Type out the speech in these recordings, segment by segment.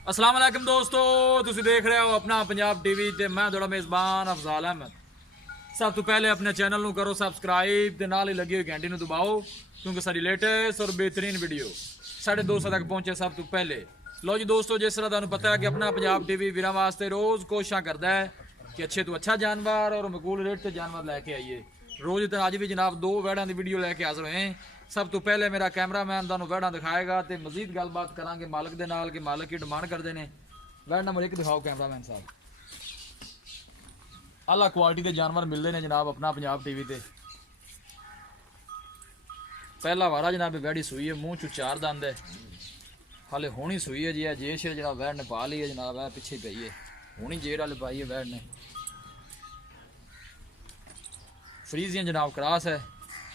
अस्सलाम वालेकुम दोस्तों, तुसी देख रहे हो अपना पंजाब टीवी ते मैं थोड़ा मेज़बान अफजाल अहमद। सब तो पहले अपने चैनल ਨੂੰ करो सब्सक्राइब ते नाल ही लगी हुई घंटी ਨੂੰ दबाओ क्योंकि सारी लेटेस्ट और बेहतरीन वीडियो साढ़े 200 तक पहुंचे सब तो पहले। लो जी दोस्तों, जिस तरह तुहानू पता है कि अपना पंजाब टीवी वीरां वास्ते रोज़ कोशिशां करता है कि अच्छे तो अच्छा जानवर और मकबूल रेट से जानवर लैके आइए। रोज़ तरह अज भी जनाब 2 वैड़ां की वीडियो लैके हाजिर होए। सब तो पहले मेरा कैमरामैन तुहानू वैड़ां दिखाएगा तो मजीद गलबात करांगे मालिक दे नाल कि मालिक की डिमांड करते हैं। वैड़ नंबर 1 दिखाओ कैमरामैन साहब। आला क्वालिटी के जानवर मिलते हैं जनाब अपना पंजाब टीवी ते। पहला वारा जनाब वैड़ी सूई है, मूँह चू 4 दंद है, हाले होनी सूई है जी। जेश है जनाब वैड़ ने पा ली है जनाब, है पिछे पई है, होनी जेड़ वाले पाई है वैड़ ने। फ्रीजियन जनाब क्रॉस है।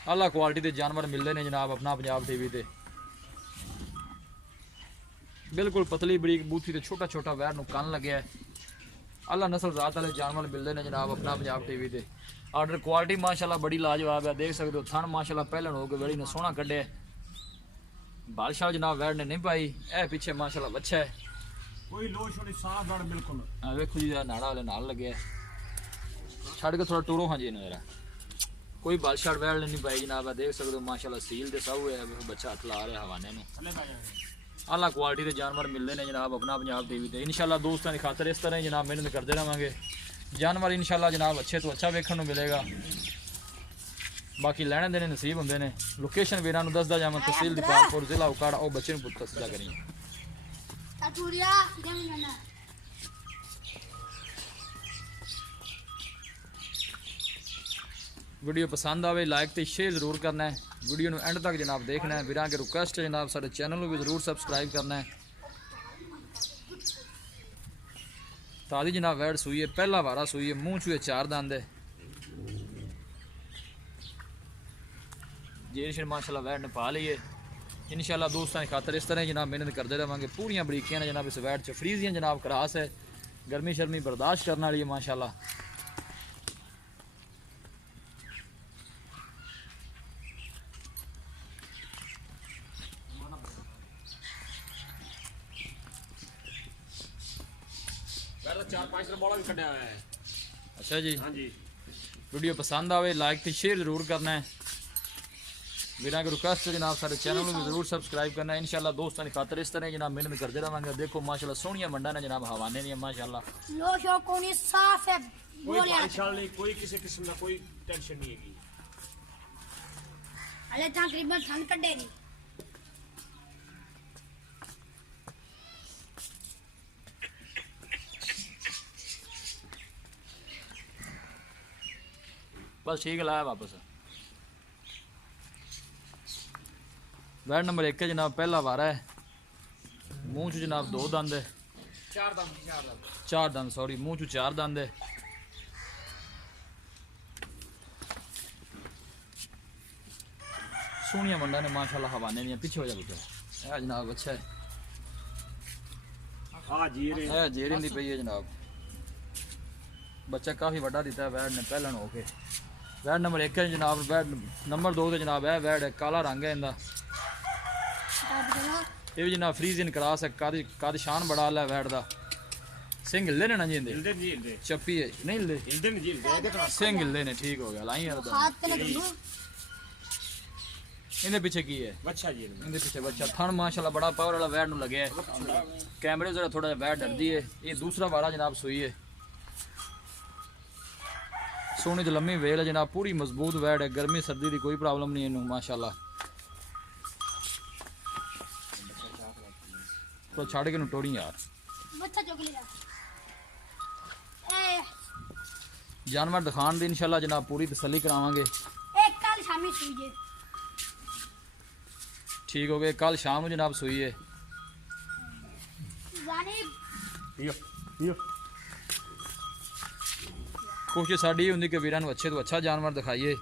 आला क्वालिटी के जानवर मिलते हैं जनाब अपना पंजाब टीवी ते। बिल्कुल पतली बरीक बूथी ते छोटा छोटा वैड़ नूं कन लग्या है। आला नस्ल जात वाले जानवर मिलते हैं जनाब अपना पंजाब टीवी ते। आर्डर क्वालिटी माशाल्लाह बड़ी लाजवाब है, देख सकते हो। थन माशाल्लाह पहले हो के वेड़ी ने सोहना कढ़े। बादशाह जनाब वैड़ ने नहीं पाई, ए पीछे माशाल्लाह बच्चा है, कोई लोश नहीं, साफ गड़ बिल्कुल। वेखो जी नाड़ा वाले नाल लगे छड़ के थोड़ा टूरो हाँ जी इन्हें जरा। कोई बादशाह वैड़ नहीं पाई जनाब, देख सकते हो माशाल्लाह सील ते सब है। बच्चा हथ ला रहा हवाने नूं। आला क्वालिटी के जानवर मिलते हैं जनाब अपना पंजाब टीवी ते। इंशाल्लाह दोस्तों की खातर इस तरह जनाब मेहनत करते रहेंगे। जानवर इंशाल्लाह जनाब अच्छे तो अच्छा वेखने को मिलेगा। बाकी लैने देने नसीब होंगे ने। लोकेशन वीरां नूं दसदा जावां, तहसील दीपालपुर, जिला उकाड़ा। और बच्चे नूं दसदा करी वीडियो पसंद आवे लाइक तो शेयर जरूर करना है। वीडियो नूं एंड तक जनाब देखना है। वीरां के रिक्वेस्ट है जनाब साडे चैनल नूं भी जरूर सब्सक्राइब करना है। ताज़ी जनाब वैड़ सूई है, पहला वारा सूई है, मूँह चूहे 4 दंद है। जेर माशाल्लाह वैड़ ने पा ली है। इंशाल्लाह दोस्तों की खातर इस तरह जनाब मेहनत करते रहेंगे। पूरियां बरीकियां ने जनाब इस वैड़ च। फ्रीजियां जनाब क्रॉस है, गर्मी शर्मी बर्दाश्त करने वाली है माशाल्लाह। अच्छा जी, हाँ जी। वीडियो पसंद आवे लाइक तो शेयर जरूर करना है। वीरां की रिक्वेस्ट है जनाब सारे चैनल में जरूर सब्सक्राइब करना है। इंशाल्लाह दोस्तों की खातर इस तरह जनाब मेहनत करते रहेंगे। देखो माशाल्लाह सोहनिया मंडा ने जनाब हवाने नहीं माशाल्लाह। लो शो कोनी साफ है, कोई परेशान नहीं, कोई किसी किस्म का कोई टेंशन नहीं है। हले तकरीबन ठंड कटेगी। बस ठीक है, लाया वापस। वैड़ नंबर 1 है जनाब, पहला वारा है, मूँह चू जनाब 2 दंद है। 4 दंद सॉरी, मूँह चू 4 दंद है। सोहनिया मंडा ने माशाल्लाह हवाने नहीं। पीछे हो जा बेटा, है जनाब अच्छा है। हाँ जी रे। है जेरिन दी पई है जनाब। बच्चा काफ़ी बड़ा दिता है वैड़ ने पहले हो के। वैड़ नंबर 1 है जनाब। वैड़ नंबर 2 तो जनाब है वैड़ है, काला रंग है इनका। ये भी जनाब फ्रीजियन क्रॉस है। कादी शान बड़ा आला है वैड़ का। सिंह हिलदे ने ना जी हिलदे जी हिलदे। चप्पी है नहीं हिलदे, हिलदे नहीं जी हिलदे। सिंह हिलदे ने, ठीक हो गया लाई यार। हाथ पे लग इनके पीछे की है? बच्चा जी। इनके पीछे बच्चा। थन माशाल्लाह बड़ा पावर वाला वैड़ नूं लगे है। कैमरे जरा थोड़ा जा वैड़ डरदी है। ये दूसरा वारा जनाब सूई है। सोने तो लम्मी वेल है जनाब, पूरी मजबूत वैड़ है। गर्मी सर्दी की कोई प्रॉब्लम नहीं है इनू माशाल्लाह। तो छड़ के टोड़ी यार। बच्चा चुक लिया। ए जानवर दिखाने दी इंशाल्लाह जनाब पूरी तसल्ली करावांगे। एक कल शामी सूजे ठीक हो गए, कल शाम को जनाब सूई है। जानी पियो पियो। कोशिश साड़ी होंगी कि वीरां नूं अच्छे तो अच्छा जानवर दिखाइए।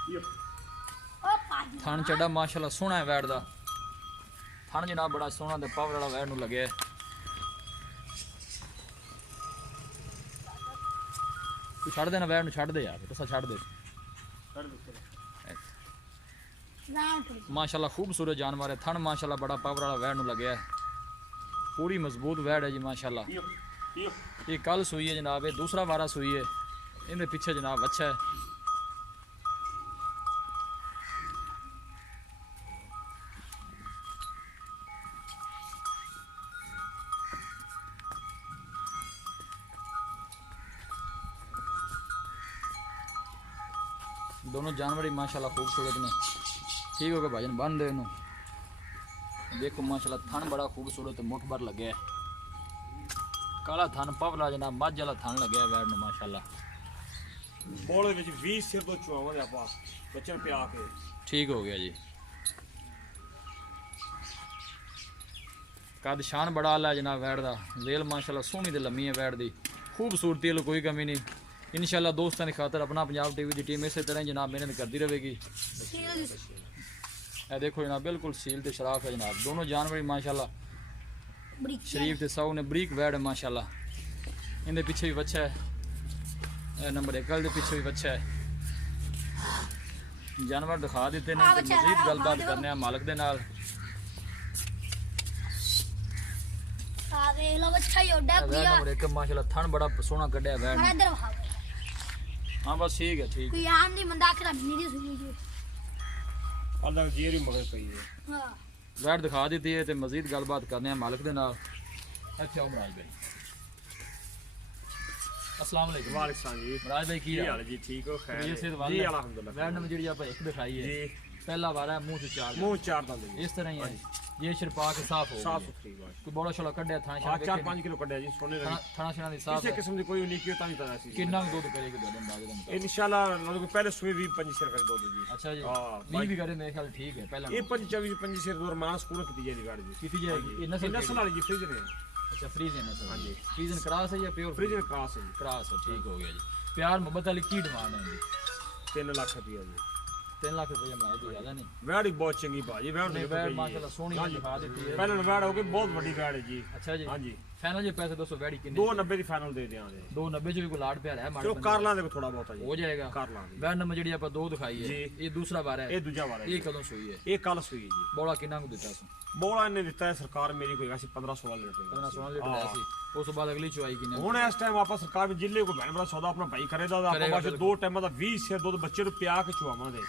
पियो। ओ पाजी थन चढ़ा माशाल्लाह सोहना है वैड़ का। थन जनाब बड़ा सोहना ते पावर वाला वैड़ नूं लगे। तू छड़ देना वैड़ नूं, छड़ दे यार, तुसा छड़ दे। राउंड थोड़ी माशाल्लाह खूबसूरत जानवर है। थन माशाल्लाह बड़ा पावर वाला वैड़ नूं लग्या है, पूरी मजबूत वैड़ है जी माशाल्लाह। यो यो ये कल सूई है जनाब, ये दूसरा वारा सूई है। इनके पीछे जनाब अच्छा है। दोनों जानवर ही माशाल्लाह खूबसूरत ने। ठीक हो गया भाईजान, बन दे इन्हों। देखो माशाल्लाह थन बड़ा खूबसूरत है, मुठ भर लगे है। काला थन पवला जनाब, मझ वाला थन लगे है वैड़ नूं माशाल्लाह। बोले विच 20 सिर तो चुआवा दे आपा बच्चन पे आके ठीक हो गया जी। कद शान बड़ा आला है जनाब वैड़ दा। वेल माशाल्लाह सोहनी ते लम्मी है वैड़ दी, खूबसूरती वाली कोई कमी नहीं। इंशाल्लाह दोस्तों की खातर अपना पंजाब टीवी की टीम इसी तरह जनाब मेहनत करती रहेगी। सील ए देखो जनाब बिल्कुल सील ते शराफ है जनाब। दोनों जानवर ही माशाल्लाह बड़ी शरीफ ते सौ ने बरीक वैड़ है माशाल्लाह। इनके पीछे भी बच्चा है, नंबर 1 दे पीछे भी बच्चा है। जानवर दिखा देते हैं ते मजीद गलबात करने हैं मालिक दे नाल। आगे लो बच्चा यो डब वैड़ दिया नंबर 1 माशाल्लाह थन बड़ा सोहना कढ़िया वैड़ मैं ने। इधर भाग हाँ बस ठीक है ठीक। कोई आम नहीं बंदा करा नहीं सुनी जी अल्लाह की जेरी मगर पई है। हां वैड दिखा देती है तो मजीद गलबात करने हैं मालिक दे नाल। अच्छा मुराज भाई अस्सलाम वालेकुम। वालेकुम सलाम जी। मुराज भाई की की हाल हाल है जी? ठीक हो? खैर ये है? सेहत जी वाले अल्हम्दुलिल्लाह। वैड नंबर जी आप एक दिखाई है, जी पहला वारा है मुंह से चार मुंह चार दंद जी इस तरह ही है। ये शिरपा के साफ हो साफ गई है। सुथरी बात। कोई बड़ा छोला कड्डा थाना आ शाना 4-5 किलो कड्डा जी सोने थाना रही थाना शाना दी साफ किसी है। किस्म की कोई उन्हीं की तानी तरह सी कितना कुछ दूध करेगी दो दिन बाद में? इंशाल्लाह लोग पहले सुई भी 25 सिर कर दो जी। अच्छा जी हाँ, 20 भी करे मेरे ख्याल ठीक है। पहला ये 25 सिर दूर मां स्कूल की दी गाड़ी जी कितनी जाएगी ये नस्ल नस्ल वाली जी फ्रिज ने अच्छा फ्रीजन नस्ल। हाँ जी। फ्रीजन क्रॉस है या प्योर फ्रिज ने क्रॉस है जी। क्रॉस है। ठीक हो गया जी। प्यार मोहब्बत वाली की डिमांड है जी? 3 लाख रुपया जी। 3 लाख रुपये में कोई ज्यादा नहीं। वैड़ ही बहुत चंगी बाजी वैड़ नहीं वैड माशाल्लाह सोहनी हाँ जी। दिखा देती है। पहले वैड़ हो गई बहुत बड़ी वैड़ है जी। अच्छा जी हाँ जी फाइनल जी पैसे 200 वैडी कितने? 290 की फाइनल दे देंगे 290 जो भी कोई लाड प्यार है हमारे चलो बंदे कार ला दे थोड़ा बहुत है हो जी जाएगा। कार ला दे वैड नंबर जी आप 2 दिखाई है, जी। ये दूसरा बार है। ये दूजा वाला ये है कदों सुई है? ये कल सुई है जी बोला कितना को दिता सो? बोला ने दिता है सरकार मेरी कोई ऐसी 15-16 लीटर 15-16 लीटर ऐसी। उस बाद अगली चुआई किने? ਹੁਣ ਇਸ ਟਾਈਮ ਆਪਾਂ ਸਰਕਾਰ ਵੀ ਜ਼ਿਲ੍ਹੇ ਕੋ ਭੈਣ ਭਰਾ ਸੌਦਾ ਆਪਣਾ ਭਾਈ ਕਰੇਦਾ ਆਪਾਂ ਕਰੇਗਾ ਬਾਅਦ 2 ਟਾਈਮਾਂ ਦਾ 20 ਸਿਰ ਦੁੱਧ ਬੱਚੇ ਨੂੰ ਪਿਆ ਕੇ ਚੁਆਵਾਂਗੇ।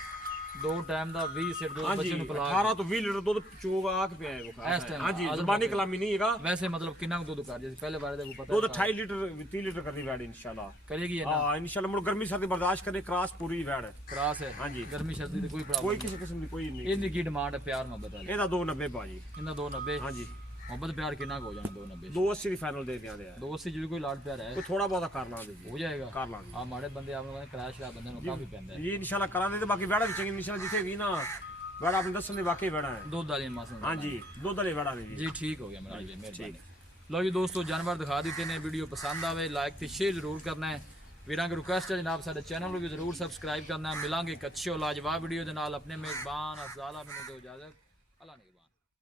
2 टाइम ਦਾ 20 ਸਿਰ ਦੋ ਹਾਂਜੀ ਬੱਚੇ ਨੂੰ ਪਿਲਾ 18 ਤੋਂ 20 ਲੀਟਰ ਦੁੱਧ ਚੋਗਾ ਆ ਕੇ ਪਿਆਏਗਾ ਇਸ time ਹਾਂਜੀ ਆਦਤ ਜ਼ੁਬਾਨੀ ਹੋ ਗਈ। ਕਲਾਮੀ ਨਹੀਂ ਹੈਗਾ वैसे मतलब कितना को दूध कर जैसे पहले बार देखो पता ਦੁੱਧ है 28 ਲੀਟਰ 30 ਲੀਟਰ ਕਰਨੀ ਵੈੜ ਇਨਸ਼ਾਅੱਲਾ करेगी है ना? ਹਾਂ ਇਨਸ਼ਾਅੱਲਾ ਮੁੜ ਗਰਮੀ ਸਰਦੀ ਬਰਦਾਸ਼ਤ ਕਰੇ ਕ੍ਰਾਸ ਪੂਰੀ ਵੈੜ क्रॉस है हाँ जी। गर्मी सर्दी की कोई ਕੋਈ प्रॉब्लम ਕਿਸੇ ਕਿਸਮ ਦੀ ਕੋਈ ਨਹੀਂ इनकी की डिमांड है प्यार मोहब्बत वाली? ਇਹਦਾ 290 ਬਾਜੀ इनका 290 ਹਾਂਜੀ मोहब्बत प्यार कितना को हो जाना? 290 280 ਦੀ ਫਾਈਨਲ ਦੇ ਦਿਆਂਦੇ ਆ 280 जो भी कोई लाड प्यार है ਕੋਈ ਥੋੜਾ ਬਹੁਤਾ ਕਰ ਲਾਂਗੇ ਜੀ हो जाएगा। ਕਰ ਲਾਂਗੇ ਆ ਮਾੜੇ ਬੰਦੇ ਆਪ ਨੂੰ ਕਹਿੰਦੇ ਕਿਰਾਇਆ ਸ਼ਰਾਬ ਬੰਦੇ ਨੂੰ ਕਾਫੀ ਪੈਂਦਾ ਹੈ। ਜੀ ਇਨਸ਼ਾਅੱਲਾ ਕਰਾਂਗੇ ਤੇ ਬਾਕੀ ਵੈੜਾ ਵੀ ਚੰਗੀ ਇਨਸ਼ਾਅੱਲਾ ਜਿੱਥੇ ਵੀ ਨਾ ਵੈੜਾ ਆਪਣੇ ਦੱਸਣ ਦੇ ਵਾਕਈ ਵੈੜਾ ਹੈ ਦੁੱਧ ਵਾਲੀ ਮਾਸਨ ਹਾਂਜੀ ਦੁੱਧ ਵਾਲੇ ਵੈੜਾ ਨੇ ਜੀ जी ठीक हो गया मेरा जी मेहरबानी। लो जी दोस्तों जानवर दिखा देते ने, वीडियो पसंद आवे लाइक ते शेयर जरूर करना है। वीरां की रिक्वेस्ट है जनाब साडे चैनल को भी जरूर सब्सक्राइब करना है। मिलांगे एक अच्छे और लाजवाब वीडियो दे नाल। अपने मेजबान अफजाल मैनू दो इजाजत। अल्लाह ने